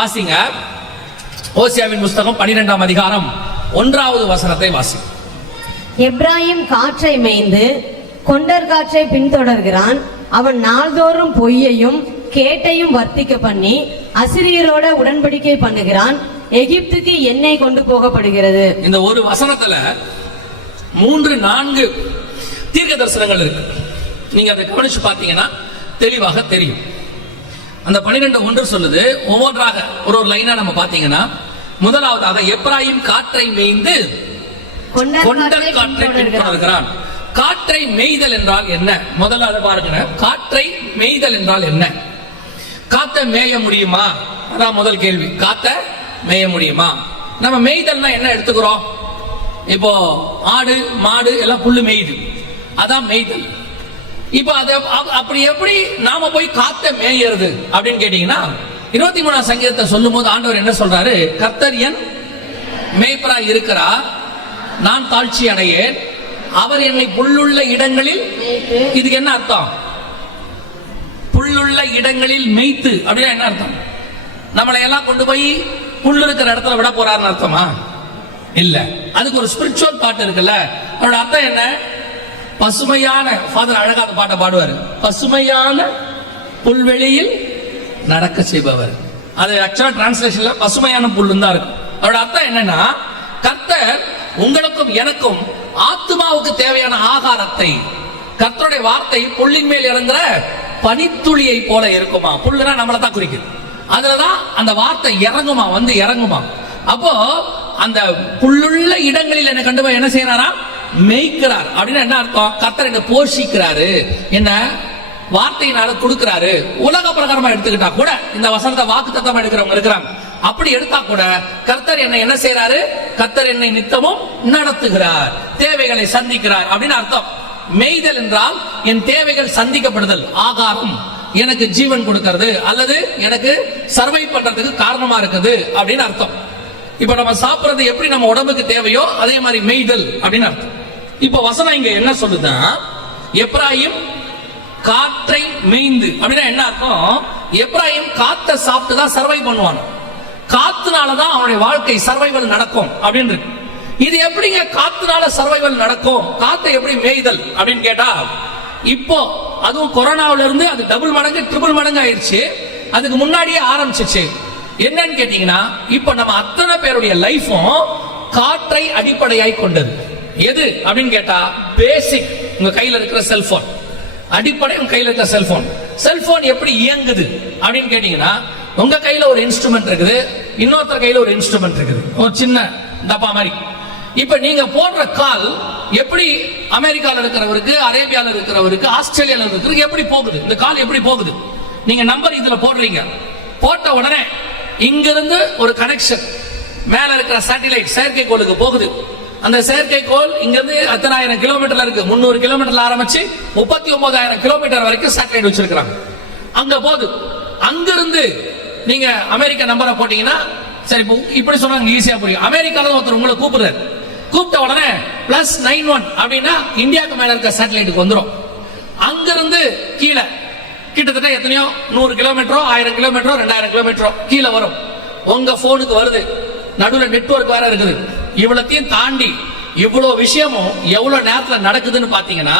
வாசிங்க. ஓசியாவின் புஸ்தகம் 12ஆம் அதிகாரம் 1வது வசனத்தை வாசி. எப்ராயிம் காற்றை மேய்ந்து கொண்டர் காற்றை பின்தொடர்கிறான். அவன் நாள்தோறும் பொய்யையும் கேட்டையும் வர்த்திக்க பண்ணி அசிரியரோட உடன்படிக்கை பண்ணுகிறான். எகிப்துக்கு எண்ணெய் கொண்டு போகப்படுகிறது. இந்த ஒரு வசனத்துல 3-4 தீர்க்க தரிசனங்கள் இருக்கு. நீங்க அதை கவனிச்சு பார்த்தீங்கன்னா தெளிவாக தெரியும். அந்த 12:1 சொல்லுது. ஒவ்வொன்றாக ஒரு லைனா நம்ம பாத்தீங்கன்னா, முதலாவதாக எப்ராயிம் காற்றை மேய்ந்து கொண்டர் காற்றை பின்தொடர்கிறான். காற்றை மேய்தல் என்றால் என்ன? முதல்ல அதை பாருங்க. காற்றை மேய்தல் என்றால் என்ன? காத்த மேய முடியுமா? அதான் முதல் கேள்வி. காத்த மேய முடியுமா? நம்ம மேய்தல்னா என்ன எடுத்துக்கிறோம்? இப்போ ஆடு மாடு எல்லாம் புல்லு மேயுது, அதான் மேய்தல். இப்ப அதை அப்படி எப்படி நாம போய் காத்த மேயறது அப்படின்னு கேட்டீங்கன்னா, 23ஆம் சங்கீதத்தை சொல்லும் போது ஆண்டவர் என்ன சொல்றாரு? கர்த்தர் என் மேய்ப்பராய் இருக்கிறார், நான் தாழ்ச்சி அடையேன், அவர் என்னை புல்லுள்ள இடங்களில். இதுக்கு என்ன அர்த்தம்? புல்லுள்ள இடங்களில் மேய்த்து அப்படின்னா என்ன அர்த்தம்? நம்மளை எல்லாம் கொண்டு போய் புல் இருக்கிற இடத்துல விட போறாருன்னு அர்த்தமா? இல்ல. அதுக்கு ஒரு ஸ்பிரிச்சுவல் பாட்டு இருக்குல்ல, அதோட அர்த்தம் என்ன? பசுமையான, ஃபாதர் அழகா அந்த பாட்டை பாடுவாரு, பசுமையான புல்வெளியில் நடக்க செய்பவர். அது ஆக்சுவலா டிரான்ஸ்லேஷன்ல பசுமையான புல்லுன்னு தான் இருக்கும். அதோட அர்த்தம் என்னன்னா, கர்த்தர் உங்களுக்கும் எனக்கும் ஆத்மாவுக்கு தேவையான ஆகாரத்தை, கர்த்தருடைய வார்த்தை புல்லின் மேல் இறங்குற பனித்துளியை போல இருக்குமா. புல்லுனா நம்மளை தான் குறிக்குது. அதுலதான் அந்த வார்த்தை இறங்குமா, வந்து இறங்குமா. அப்போ அந்த புல்லுள்ள இடங்களில் என்ன கண்டு என்ன செய்யறாரா? மேய்க்கிறார். அப்படின்னு என்ன அர்த்தம்? கர்த்தர் என்ன போஷிக்கிறாரு, என்ன வார்த்தையினால கொடுக்கிறாரு. உலக பிரகாரமா எடுத்துக்கிட்டா கூட, இந்த வசனத்தை வாக்கு தத்தமா எடுக்கிறவங்க இருக்கிறாங்க, அப்படி எடுத்தா கூட கர்த்தர் என்ன செய்யறாரு? கர்த்தர் என்னை நித்தமும் நடத்துகிறார், தேவைகளை சந்திக்கிறார் அப்படின்னு அர்த்தம். மேய்தல் என்றால் என் தேவைகள் சந்திக்கப்படுதல், ஆகாரம், எனக்கு ஜீவன் கொடுக்கிறது, அல்லது எனக்கு சர்வை பண்றதுக்கு காரணமா இருக்குது அப்படின்னு அர்த்தம். இப்ப நம்ம சாப்பிடுறது எப்படி நம்ம உடம்புக்கு தேவையோ அதே மாதிரி மேய்தல் அப்படின்னு அர்த்தம். இப்ப வசனம் இங்க என்ன சொல்லுதா? எப்ராயிம் காற்றை மேய்ந்து அப்படின்னா என்ன அர்த்தம்? எப்ராயிம் காத்த சாப்பிட்டு தான் சர்வை பண்ணுவான். காத்துனாலதான் அவனுடைய வாழ்க்கை சர்வைவல் நடக்கும் அப்படின்னு இருக்கு. இது எப்படிங்க காத்துனால சர்வைவல் நடக்கும்? காத்தை எப்படி மேய்தல் அப்படின்னு கேட்டா, இப்போ அதுவும் கொரோனாவில இருந்து அது டபுள் மடங்கு ட்ரிபிள் மடங்கு ஆயிடுச்சு. அதுக்கு முன்னாடியே ஆரம்பிச்சிச்சு. என்னன்னு கேட்டீங்கன்னா, இப்ப நம்ம அத்தனை பேருடைய லைஃபும் காற்றை அடிப்படையாய் கொண்டது. எது அப்படின்னு கேட்டா, பேசிக் உங்க கையில இருக்கிற செல்போன், அடிப்படை உங்க கையில இருக்கிற செல்போன். செல்போன் எப்படி இயங்குது அப்படின்னு கேட்டீங்கன்னா, உங்க கையில ஒரு இன்ஸ்ட்ருமெண்ட் இருக்குது, இன்னொருத்தர் கையில ஒரு இன்ஸ்ட்ருமெண்ட் இருக்குது, ஒரு சின்ன டப்பா மாதிரி. இப்ப நீங்க போடுற கால் எப்படி அமெரிக்கால இருக்கிறவருக்கு, அரேபியால இருக்கிறவருக்கு, ஆஸ்திரேலியால இருக்கிறவருக்கு எப்படி போகுது? இந்த கால் எப்படி போகுது? நீங்க நம்பர் இதுல போடுறீங்க, போட்ட உடனே இங்கிருந்து ஒரு கனெக்ஷன் மேல இருக்கிற சேட்டிலைட் செயற்கைக்கோளுக்கு போகுது. அந்த செயற்கைக்கோள் இங்கிருந்து எத்தனை ஆயிரம் கிலோமீட்டர்ல இருக்கு? 300 கிலோமீட்டர்ல ஆரம்பிச்சு 39,000 கிலோமீட்டர் வரைக்கும் சேட்டலைட் வச்சிருக்காங்க. அங்க போகுது. அங்கிருந்து நீங்க அமெரிக்கா நம்பரை போட்டீங்கன்னா, சரி இப்படி சொன்னாங்க ஈஸியா புரியும். அமெரிக்கால ஒருத்தர் உங்களை கூப்பிடுறாரு, கூப்பிட்ட உடனே +91 அப்படின்னா இந்தியாவுக்கு மேல இருக்க சேட்டலைட்டுக்கு வந்துடும். அங்கிருந்து கீழே கிட்டத்தட்ட எத்தனையோ 100 கிலோமீட்டரோ 1000 கிலோமீட்டரோ 2000 கிலோமீட்டரோ கீழே வரும். உங்க போனுக்கு வருது. நடுவில் நெட்வொர்க் வேற இருக்குது. இவ்வளத்தையும் தாண்டி இவ்வளவு விஷயமும் எவ்வளவு நேரத்துல நடக்குதுன்னு பாத்தீங்கன்னா,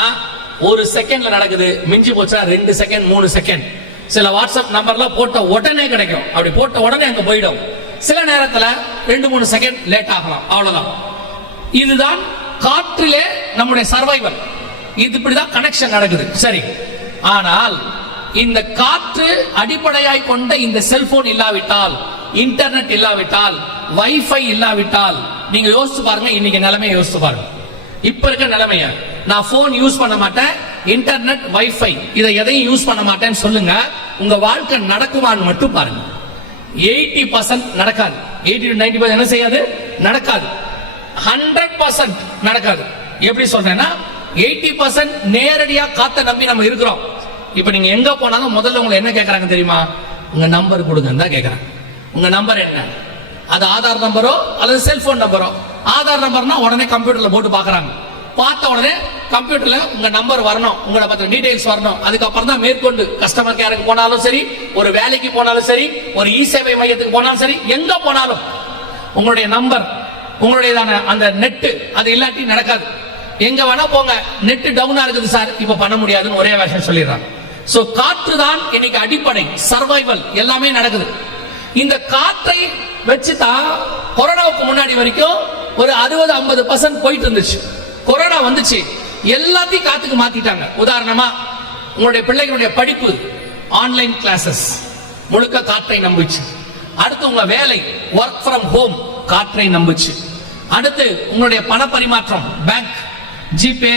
ஒரு செகண்ட்ல நடக்குது. மிஞ்சி போச்சா 2 செகண்ட் 3 செகண்ட். சில வாட்ஸ்அப் நம்பர்ல போட்ட உடனே கிடைக்கும். அப்படி போட்ட உடனே அங்க போயிடும். சில நேரத்துல 2-3 செகண்ட் லேட் ஆகலாம், அவ்வளவுதான். இதுதான் காற்றிலே நம்முடைய சர்வைவல். இது இப்படிதான் கனெக்ஷன் நடக்குது. சரி, ஆனால் இந்த காற்று அடிப்படையாய் கொண்ட இந்த செல்போன் இல்லாவிட்டால், இன்டர்நெட் இல்லாவிட்டால், வைஃபை இல்லாவிட்டால், நீங்க யோசிச்சு பாருங்க, இன்னைக்கு நிலைமையை யோசிச்சு பாருங்க. இப்ப இருக்க நிலைமைய, நான் போன் யூஸ் பண்ண மாட்டேன், இன்டர்நெட் வைஃபை இதை எதையும் யூஸ் பண்ண மாட்டேன்னு சொல்லுங்க, உங்க வாழ்க்கை நடக்குமான்னு மட்டும் பாருங்க. 80% நடக்காது. 80-90% என்ன செய்யாது? நடக்காது. 100% நடக்காது. எப்படி சொல்றேன்னா, 80% நேரடியா காத்த நம்பி நம்ம இருக்கிறோம். இப்ப நீங்க எங்க போனாலும் முதல்ல உங்களை என்ன கேட்கறாங்க தெரியுமா? உங்க நம்பர் கொடுங்கன்னு தான் கேட்கறாங்க. உங்க நம்பர் என்ன? அது ஆதார் நம்பரோ அல்லது செல்போன் நம்பரோ. ஆதார் நம்பர்னா உடனே கம்ப்யூட்டர்ல போட்டு பாக்குறாங்க. பார்த்த உடனே கம்ப்யூட்டர்ல உங்க நம்பர் வரணும், உங்களை பத்திர டீடைல்ஸ் வரணும். அதுக்கப்புறம் தான் மேற்கொண்டு கஸ்டமர் கேருக்கு போனாலும் சரி, ஒரு வேலைக்கு போனாலும் சரி, ஒரு இ சேவை மையத்துக்கு போனாலும் சரி, எங்க போனாலும் உங்களுடைய நம்பர், உங்களுடையதான அந்த நெட்டு அது இல்லாட்டி நடக்காது. எங்க வேணா போங்க, நெட் டவுனா இருக்குது சார், இப்ப பண்ண முடியாதுன்னு ஒரே விஷயம் சொல்லிடுறாங்க. சோ காற்று தான் இன்னைக்கு அடிப்படை, சர்வைவல் எல்லாமே நடக்குது. இந்த காற்றை வச்சுதான் கொரோனாவுக்கு முன்னாடி வரைக்கும் ஒரு 60-50% போயிட்டு இருந்துச்சு. கொரோனா வந்துச்சு, எல்லாத்தையும் காத்துக்கு மாத்திட்டாங்க. உதாரணமா உங்களுடைய பிள்ளைகளுடைய படிப்பு ஆன்லைன் கிளாஸஸ் முழுக்க காற்றை நம்புச்சு. அடுத்து உங்க வேலை ஒர்க் ஃப்ரம் ஹோம் காற்றை நம்புச்சு. அடுத்து உங்களுடைய பண பரிமாற்றம் பேங்க், ஜிபே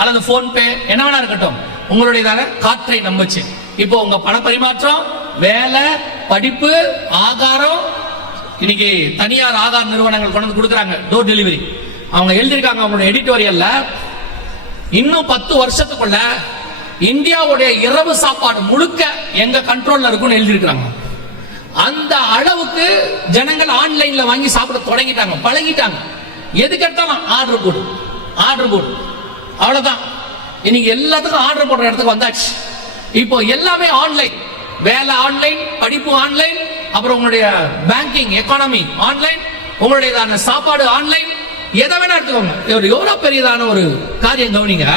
அல்லது போன்பே என்ன வேணா இருக்கட்டும், உங்களுடையதான காற்றை நம்புச்சு. இப்போ உங்க பண பரிமாற்றம், வேலை, படிப்பு, ஆகாரம், இன்னைக்கு தனியார் ஆதார் நிறுவனங்கள் கொண்டு வந்து கொடுக்குறாங்க டோர் டெலிவரி. அவங்க எழுதியிருக்காங்க அவங்களுடைய எடிட்டோரியல்ல, இன்னும் 10 வருஷத்துக்குள்ள இந்தியாவுடைய இரவு சாப்பாடு முழுக்க எங்க கண்ட்ரோல்ல இருக்கும்னு எழுதியிருக்காங்க. அந்த அளவுக்கு ஜனங்கள் ஆன்லைன்ல வாங்கி சாப்பிட தொடங்கிட்டாங்க, பழகிட்டாங்க. எதுக்கெடுத்தாலும் ஆர்டர் போடு, ஆர்டர் போடு, அவ்வளவுதான். இன்னைக்கு எல்லாத்துக்கும் ஆர்டர் போடுற இடத்துக்கு வந்தாச்சு. இப்போ எல்லாமே ஆன்லைன், வேலை ஆன்லைன், படிப்பு ஆன்லைன், அப்புறம் உங்களுடைய பேங்கிங் எக்கானமி ஆன்லைன், உங்களுடைய சாப்பாடு ஆன்லைன், எதை வேணா எடுத்துக்கோங்க. எவ்வளவு பெரியதான ஒரு காரியம் கவனிங்க.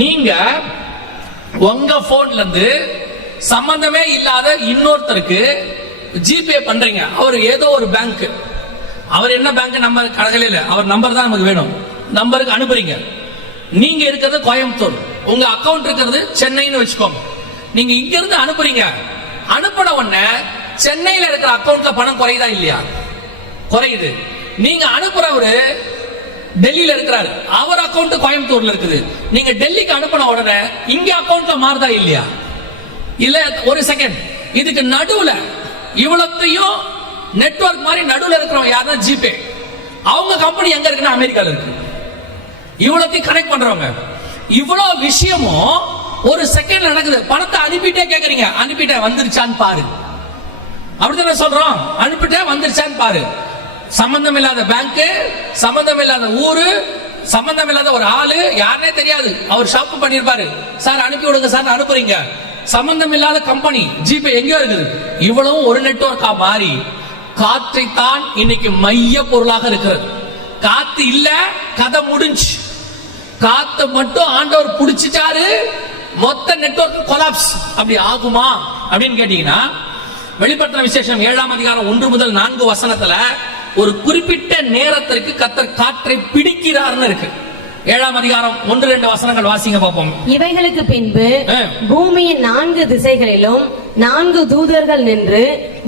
நீங்க உங்க போன்ல இருந்து சம்பந்தமே இல்லாத இன்னொருத்தருக்கு ஜிபே பண்றீங்க. அவர் ஏதோ ஒரு பேங்க், அவர் என்ன பேங்க் நம்பர் கடகல இல்ல, அவர் நம்பர் தான் நமக்கு வேணும், நம்பருக்கு அனுப்புறீங்க. நீங்க இருக்கிறது கோயம்புத்தூர், உங்க அக்கவுண்ட் இருக்கிறது சென்னைன்னு வச்சுக்கோங்க. நீங்க இங்க இருந்து அனுப்புறீங்க, அனுப்பின உடனே சென்னையில இருக்கிற அக்கவுண்ட்ல பணம் குறையுதா இல்லையா? குறையுது. நீங்க அனுப்புறவரு டெல்லியில இருக்கிறாரு, அவர் அக்கவுண்ட் கோயம்புத்தூர்ல இருக்குது. நீங்க டெல்லிக்கு அனுப்பின உடனே இங்க அக்கவுண்ட்ல மாறுதா இல்லையா? இல்ல ஒரு செகண்ட், இதுக்கு நடுவுல இவ்வளத்தையும் நெட்வொர்க் மாதிரி நடுவுல இருக்கிறவங்க யாருன்னா ஜிபே, அவங்க கம்பெனி எங்க இருக்குன்னா அமெரிக்கால இருக்கு. இவ்வளத்தையும் கனெக்ட் பண்றவங்க, இவ்வளவு விஷயமும் ஒரு செகண்ட்ல நடக்குது. பணத்தை அனுப்பிட்டே கேக்குறீங்க, அனுப்பிட்டேன் வந்துருச்சான்னு பாரு, அப்படித்தானே சொல்றோம். அனுப்பிட்டே வந்துருச்சான்னு பாரு. சம்பந்தம் இல்லாத பேங்க், சம்பந்தம் இல்லாத ஊரு, சம்பந்தம் இல்லாத ஒரு ஆளு, யாருனே தெரியாது, அவர் ஷாப் பண்ணிருப்பாரு, சார் அனுப்பி விடுங்க சார் அனுப்புறீங்க. சம்பந்தம் இல்லாத கம்பெனி ஜிபே எங்கேயோ இருக்குது. இவ்வளவு ஒரு நெட்வொர்க்கா மாறி காற்றை தான் இன்னைக்கு மைய பொருளாக இருக்கிறது. காத்து இல்ல, கதை முடிஞ்சு. காத்து மட்டும் ஆண்டவர் புடிச்சிட்டாரு, மொத்த நெட்வொர்க் கொலாப்ஸ். அப்படி ஆகுமா அப்படின்னு கேட்டீங்கன்னா, வெளிப்படுத்தின விசேஷம் 7ஆம் அதிகாரம் 1 முதல் 4 வசனத்துல ஒரு குறிப்பிட்ட நேரத்திற்கு கர்த்தர் காற்றை பிடிக்கிறார்னு இருக்கு. 7ஆம் அதிகாரம் 1-2 வசனங்கள் வாசிங்க பார்ப்போம். இவைகளுக்கு பின்பு பூமியின் 4 திசைகளிலும் 4 தூதர்கள் நின்று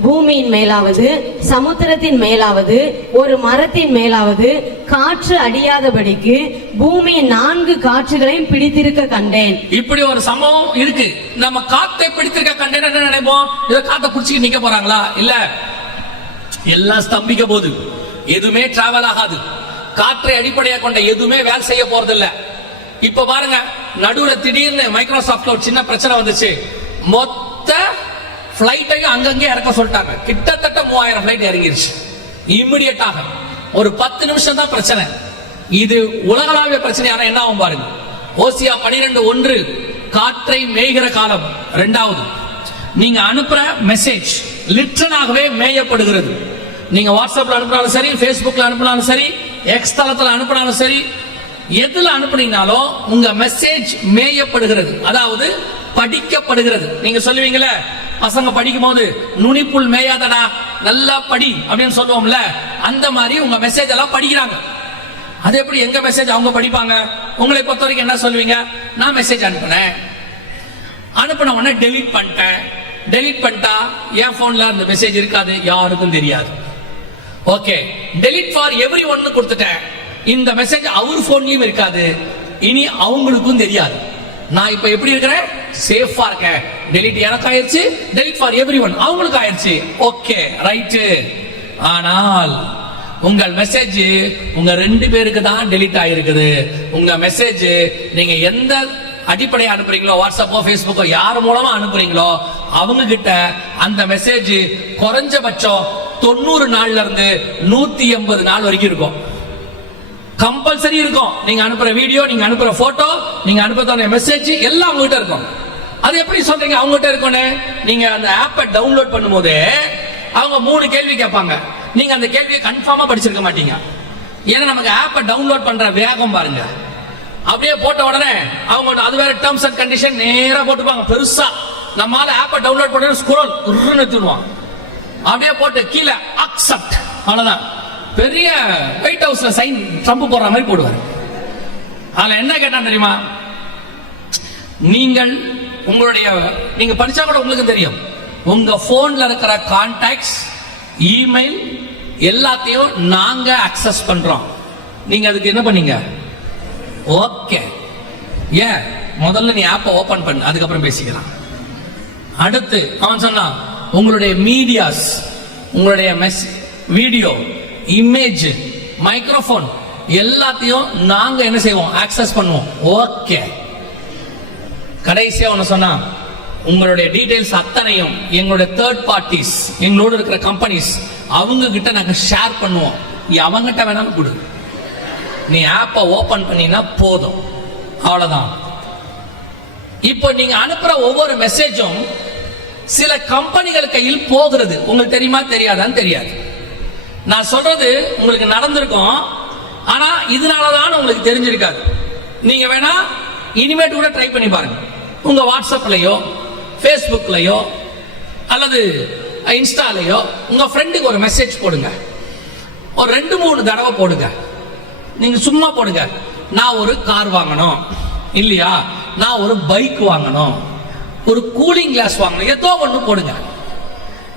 பூமியின் மேலாவது, சமுத்திரத்தின் மேலாவது, ஒரு மரத்தின் மேலாவது காற்று அடியாதபடிக்கு பூமியின் 4 காற்றுகளையும் பிடித்திருக்க கண்டேன். இப்படி ஒரு சம்பவம் இருக்கு. நம்ம காத்தை பிடித்திருக்க கண்டேன் என்ன நினைப்போம்? இத காத்தை பிடிச்சிட்டு நிக்க போறாங்களா? இல்ல, எல்லாம் ஸ்தம்பிக்க போகுது, எதுவுமே டிராவல் ஆகாது. காற்றை அடிப்படையாக கொண்ட எதுவுமே வேலை செய்ய போறது இல்ல. இப்ப பாருங்க, நடுவுல திடீர்னு மைக்ரோசாப்ட்ல ஒரு சின்ன பிரச்சனை வந்துச்சு. மொத்த பிளைட்டையும் அங்கங்கே இறக்க சொல்லிட்டாங்க. கிட்டத்தட்ட 3000 பிளைட் இறங்கிருச்சு இம்மிடியட்டாக. ஒரு 10 நிமிஷம் தான் பிரச்சனை. இது உலகளாவிய பிரச்சனையான என்ன ஆகும் பாருங்க. ஓசியா 12:1 காற்றை மேய்கிற காலம். 2வது, நீங்க அனுப்புற மெசேஜ் லிட்டரலாகவே மேயப்படுகிறது. நீங்க வாட்ஸ்அப்ல அனுப்பினாலும் சரி, பேஸ்புக்ல அனுப்பினாலும் சரி, எக்ஸ் தளத்துல அனுப்பினாலும் சரி, எதுல அனுப்புனீங்கனாலும் உங்க மெசேஜ் மேயப்படுகிறது, அதாவது படிக்கப்படுகிறது. நீங்க சொல்லுவீங்கல்ல, பசங்க படிக்கும் போது நுனிப்புள் மேயாதடா நல்லா படி அப்படின்னு சொல்லுவோம்ல, அந்த மாதிரி உங்க மெசேஜ் எல்லாம் படிக்கிறாங்க. அது எப்படி எங்க மெசேஜ் அவங்க படிப்பாங்க? உங்களை பொறுத்த வரைக்கும் என்ன சொல்லுவீங்க? நான் மெசேஜ் அனுப்புனேன், அனுப்பின உடனே டெலீட் பண்ணிட்டேன். டெலீட் பண்ணிட்டா என் போன்ல அந்த மெசேஜ் இருக்காது, யாருக்கும் தெரியாது. ஓகே, டெலீட் ஃபார் எவ்ரி ஒன்னு கொடுத்துட்டேன். இந்த மெசேஜ் அவர் போன்லயும் இருக்காது, இனி அவங்களுக்கும் தெரியாது. நான் இப்ப எப்படி இருக்கிறேன்? சேஃபா இருக்கேன். டெலீட் எனக்கு ஆயிடுச்சு, டெலீட் ஃபார் எவ்ரி ஒன் அவங்களுக்கு ஆயிடுச்சு. Okay, right. ஆனால் உங்கள் மெசேஜ் உங்க 2 பேருக்கு தான் டெலீட் ஆயிருக்குது. உங்க மெசேஜ் நீங்க எந்த அடிப்படையை அனுப்புறீங்களோ, வாட்ஸ்அப்போ பேஸ்புக்கோ யார் மூலமா அனுப்புறீங்களோ அவங்க கிட்ட அந்த மெசேஜ் குறைஞ்சபட்சம் 90 நாள்ல இருந்து 180 நாள் வரைக்கும் இருக்கும். கம்பல்சரி இருக்கும். நீங்க அனுப்புற வீடியோ, நீங்க அனுப்புற போட்டோ, நீங்க அனுப்புற மெசேஜ் எல்லாம் உங்ககிட்ட இருக்கும். அது எப்படி சொல்றீங்க அவங்ககிட்ட இருக்கும்னு? நீங்க அந்த ஆப்பை டவுன்லோட் பண்ணும்போது அவங்க 3 கேள்வி கேட்பாங்க. நீங்க அந்த கேள்வியை கன்ஃபார்மா படிச்சிருக்க மாட்டீங்க. ஏன்னா நமக்கு ஆப்பை டவுன்லோட் பண்ற வேகம் பாருங்க. அப்படியே போட்ட உடனே அவங்க அது வேற டேர்ம்ஸ் அண்ட் கண்டிஷன் நேரா போட்டுப்பாங்க பெருசா. நம்மால ஆப்பை டவுன்லோட் பண்ணி ஸ்க்ரோல் நிறுத்திடுவான். அப்படியே போட்டு கீழே அக்செப்ட், அவ்வளவுதான். பெரிய ஒயிட் ஹவுஸ்ல சைன் ட்ரம்ப் போடுற மாதிரி போடுவார். அதுல என்ன கேட்டா தெரியுமா? நீங்க படிச்சா கூட உங்களுக்கு தெரியும், உங்க போன்ல இருக்கிற கான்டாக்ட்ஸ், இமெயில் எல்லாத்தையும் நாங்க அக்சஸ் பண்றோம். நீங்க அதுக்கு என்ன பண்ணீங்க? ஓகே, ஏன் முதல்ல நீ ஆப்பை ஓபன் பண்ணு, அதுக்கப்புறம் பேசிக்கலாம். அடுத்து அவன் சொன்னான், உங்களுடைய மீடியாஸ், உங்களுடைய வீடியோ, இமேஜ், மைக்ரோஃபோன் எல்லாத்தையும் நாங்க என்ன செய்வோம்? ஆக்சஸ் பண்ணுவோம். ஓகே. கடைசியா ஒன்னு சொன்னா, உங்களுடைய டீடைல்ஸ் அத்தனையும் எங்களுடைய தேர்ட் பார்ட்டிஸ், எங்களோட இருக்கிற கம்பெனிஸ், அவங்க கிட்ட நாங்க ஷேர் பண்ணுவோம். அவங்கிட்ட வேணாலும் கொடு, நீ ஆப்பை ஓபன் பண்ணினா போதும், அவ்வளவுதான். இப்போ நீங்க அனுப்புற ஒவ்வொரு மெசேஜும் சில கம்பெனிகள் கையில் போகிறது. உங்களுக்கு தெரியுமா தெரியாதான்னு தெரியாது. நான் சொல்றது உங்களுக்கு நடந்திருக்கும், ஆனா இதனாலதான் உங்களுக்கு தெரிஞ்சிருக்காது. நீங்க வேணா இனிமேட்டு கூட ட்ரை பண்ணி பாருங்க. உங்க வாட்ஸ்அப்லயோ ஃபேஸ்புக்லயோ அல்லது இன்ஸ்டாலயோ உங்க ஃப்ரெண்டுக்கு ஒரு மெசேஜ் போடுங்க. ஒரு 2-3 தடவை போடுங்க. நீங்க சும்மா போடுங்க, நான் ஒரு கார் வாங்கணும், இல்லையா நான் ஒரு பைக் வாங்கணும், ஒரு கூலிங் கிளாஸ் வாங்கணும், ஏதோ ஒண்ணு போடுங்க.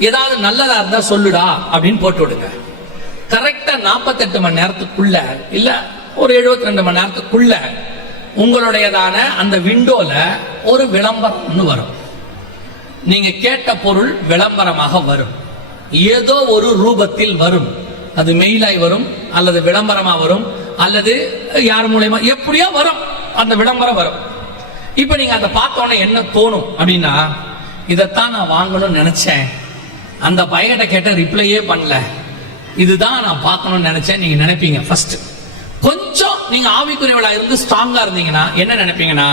ஏதாவது நல்லதா இருந்தா சொல்லுடா அப்படின்னு போட்டு விடுங்க. கரெக்டா 48 மணி நேரத்துக்குள்ள இல்ல ஒரு 72 மணி நேரத்துக்குள்ள உங்களுடையதான அந்த விண்டோல ஒரு விளம்பரம் வரும். நீங்க கேட்ட பொருள் விளம்பரமாக வரும். ஏதோ ஒரு ரூபத்தில் வரும். அது மெயிலாய் வரும், அல்லது விளம்பரமா வரும், அல்லது யார் மூலமா எப்படியோ வரும். அந்த விளம்பரம் வரும். இப்ப நீங்க அதை பார்த்தோன்னே என்ன தோணும் அப்படின்னா, இதைத்தான் நான் வாங்கணும்னு நினைச்சேன், அந்த பையன்கிட்ட கேட்ட ரிப்ளையே பண்ணல, இதுதான் நான் பார்க்கணும்னு நினைச்சேன் நீங்க நினைப்பீங்க. ஃபர்ஸ்ட் கொஞ்சம் நீங்க ஆவிக்குரியவளா இருந்து ஸ்ட்ராங்கா இருந்தீங்கன்னா என்ன நினைப்பீங்கன்னா,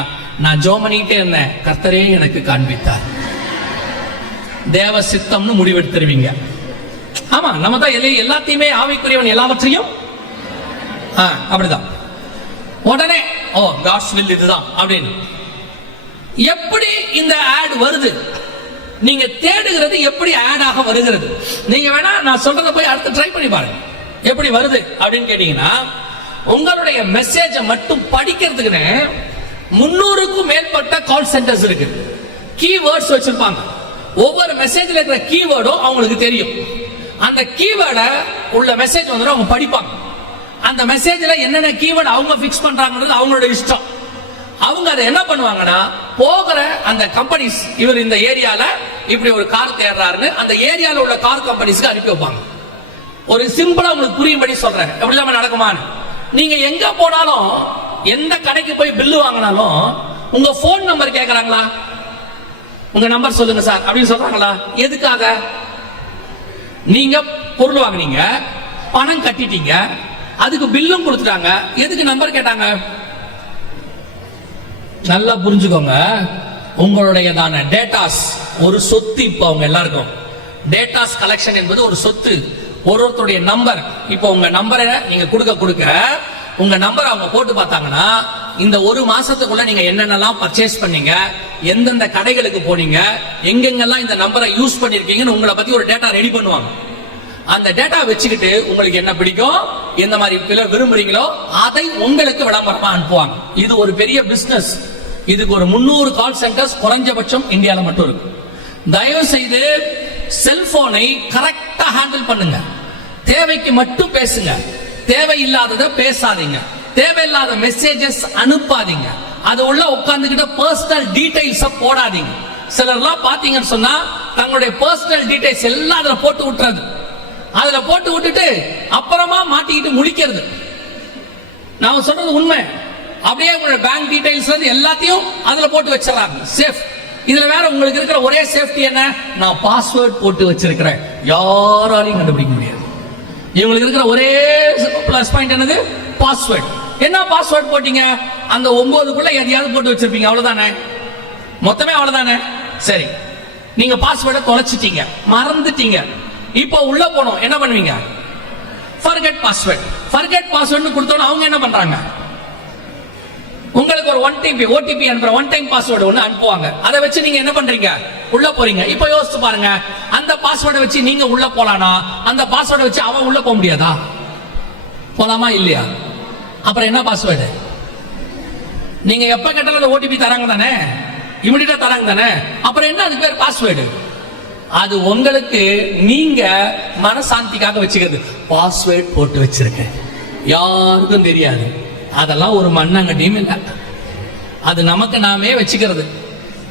நான் ஜெபம் பண்ணிக்கிட்டே இருந்தேன், கர்த்தரே எனக்கு காண்பித்தார், தேவ சித்தம்னு முடிவெடுத்துருவீங்க. ஆமா, நம்ம தான் எல்லாத்தையுமே ஆவிக்குரியவன் எல்லாவற்றையும் அப்படிதான் உடனே காட்ஸ் வில் இதுதான் அப்படின்னு. எப்படி இந்த ஆட் வருது? நீங்க தேடுகிறது எப்படி ஆடாக வருகிறது? நீங்க வேணா நான் சொல்றத போய் அடுத்து ட்ரை பண்ணி பாருங்க, எப்படி வருது அப்படின்னு கேட்டீங்கன்னா, உங்களுடைய மெசேஜை மட்டும் படிக்கிறதுக்குன்னு 300க்கும் மேற்பட்ட கால் சென்டர்ஸ் இருக்கு. கீவேர்ட்ஸ் வச்சிருப்பாங்க. ஒவ்வொரு மெசேஜ்ல இருக்கிற கீவேர்டும் அவங்களுக்கு தெரியும். அந்த கீவேர்டை உள்ள மெசேஜ் வந்து அவங்க படிப்பாங்க. அந்த மெசேஜ்ல என்னென்ன கீவேர்டு அவங்க பிக்ஸ் பண்றாங்கன்றது அவங்களோட இஷ்டம். அவங்க அதை என்ன பண்ணுவாங்கன்னா, போகிற அந்த கம்பெனிஸ், இவர் இந்த ஏரியால இப்படி ஒரு கார் தேடுறாருன்னு அந்த ஏரியால உள்ள கார் கம்பெனிஸ்க்கு அனுப்பி வைப்பாங்க. ஒரு சிம்பிளா உங்களுக்கு புரியும்படி சொல்றேன், எப்படி நம்ம நடக்குமான்னு. நீங்க எங்க போனாலும், எந்த கடைக்கு போய் பில்லு வாங்கினாலும் உங்க போன் நம்பர் கேட்கறாங்களா? உங்க நம்பர் சொல்லுங்க சார் அப்படின்னு சொல்றாங்களா? எதுக்காக? நீங்க பொருள் வாங்குனீங்க, பணம் கட்டிட்டீங்க, அதுக்கு பில்லும் கொடுத்துட்டாங்க, எதுக்கு நம்பர் கேட்டாங்க? நல்லா புரிஞ்சுக்கோங்க, உங்களுடையதான டேட்டாஸ் ஒரு சொத்து. இப்ப அவங்க எல்லாருக்கும் டேட்டாஸ் கலெக்ஷன் என்பது ஒரு சொத்து. ஒருத்தருடைய நம்பர், இப்ப உங்க நம்பரை நீங்க கொடுக்க உங்க நம்பர் அவங்க போட்டு பார்த்தாங்கன்னா, இந்த ஒரு மாசத்துக்குள்ள நீங்க என்னென்னலாம் பர்ச்சேஸ் பண்ணீங்க, எந்தெந்த கடைகளுக்கு போனீங்க, எங்கெங்கெல்லாம் இந்த நம்பரை யூஸ் பண்ணிருக்கீங்கன்னு உங்களை பத்தி ஒரு டேட்டா ரெடி பண்ணுவாங்க. அந்த டேட்டா வச்சுக்கிட்டு உங்களுக்கு என்ன பிடிக்கும், எந்த மாதிரி விரும்புறீங்களோ அதை உங்களுக்கு விளம்பரமா அனுப்புவாங்க. இது ஒரு பெரிய பிசினஸ். இதுக்கு ஒரு 300 கால் சென்டர்ஸ் குறைஞ்சபட்சம் இந்தியால மட்டும் இருக்கு. தயவு செய்து செல்போனை கரெக்டா ஹேண்டில் பண்ணுங்க. தேவைக்கு மட்டும் பேசுங்க, தேவையில்லாததை பேசாதீங்க, தேவையில்லாத மெசேஜஸ் அனுப்பாதீங்க, அது உள்ள உட்கார்ந்துகிட்ட பர்சனல் டீடைல்ஸ் போடாதீங்க. சிலர்லாம் பாத்தீங்கன்னு சொன்னா தங்களுடைய பர்சனல் டீடைல்ஸ் எல்லாம் அதுல போட்டு விட்டுறது. அதுல போட்டு விட்டுட்டு அப்புறமா மாட்டிக்கிட்டு முழிக்கிறது. நான் சொல்றது உண்மை. அப்படியே உங்களோட பேங்க் டீடைல்ஸ் எல்லாத்தையும் அதுல போட்டு வச்சிடறாங்க. சேஃப். இதுல வேற உங்களுக்கு இருக்கிற ஒரே சேஃப்டி என்ன? நான் பாஸ்வேர்ட் போட்டு வச்சிருக்கிறேன், யாராலையும் கண்டுபிடிக்க முடியாது. இவங்களுக்கு இருக்கிற ஒரே பிளஸ் பாயிண்ட் என்னது? பாஸ்வேர்ட். என்ன பாஸ்வேர்ட் போட்டீங்க? அந்த 9க்குள்ள எதையாவது போட்டு வச்சிருப்பீங்க, அவ்வளவுதானே? மொத்தமே அவ்வளவுதானே? சரி, நீங்க பாஸ்வேர்டை தொலைச்சிட்டீங்க, மறந்துட்டீங்க. இப்போ உள்ள போனோம், என்ன பண்ணுவீங்க? forget password. forget பாஸ்வேர்ட்னு கொடுத்தோம். அவங்க என்ன பண்றாங்க? உங்களுக்கு ஒரு 1 OTP அனுப்புற ஒன் டைம் பாஸ்வேர்டு ஒன்னு அனுப்புவாங்க. அதை வச்சு நீங்க என்ன பண்றீங்க? உள்ள போறீங்க. இப்போ யோசிச்சு பாருங்க, அந்த பாஸ்வேர்டை வச்சு நீங்க உள்ள போலானா, அந்த பாஸ்வேர்டை வச்சு அவன் உள்ள போக முடியாதா? போலாமா இல்லையா? அப்புறம் என்ன பாஸ்வேர்டு? நீங்க எப்ப கேட்டாலும் அந்த OTP தராங்க தானே, இமிடியேட்டா தராங்க தானே, அப்புறம் என்ன அது பேர் பாஸ்வேர்டு? அது உங்களுக்கு நீங்க மனசாந்திக்காக வச்சுக்கிறது. பாஸ்வேர்ட் போட்டு வச்சிருக்க, யாருக்கும் தெரியாது. அதெல்லாம் ஒரு மண்ணாங்கட்டியும் இல்லை, அது நமக்கு நாமே வச்சுக்கிறது.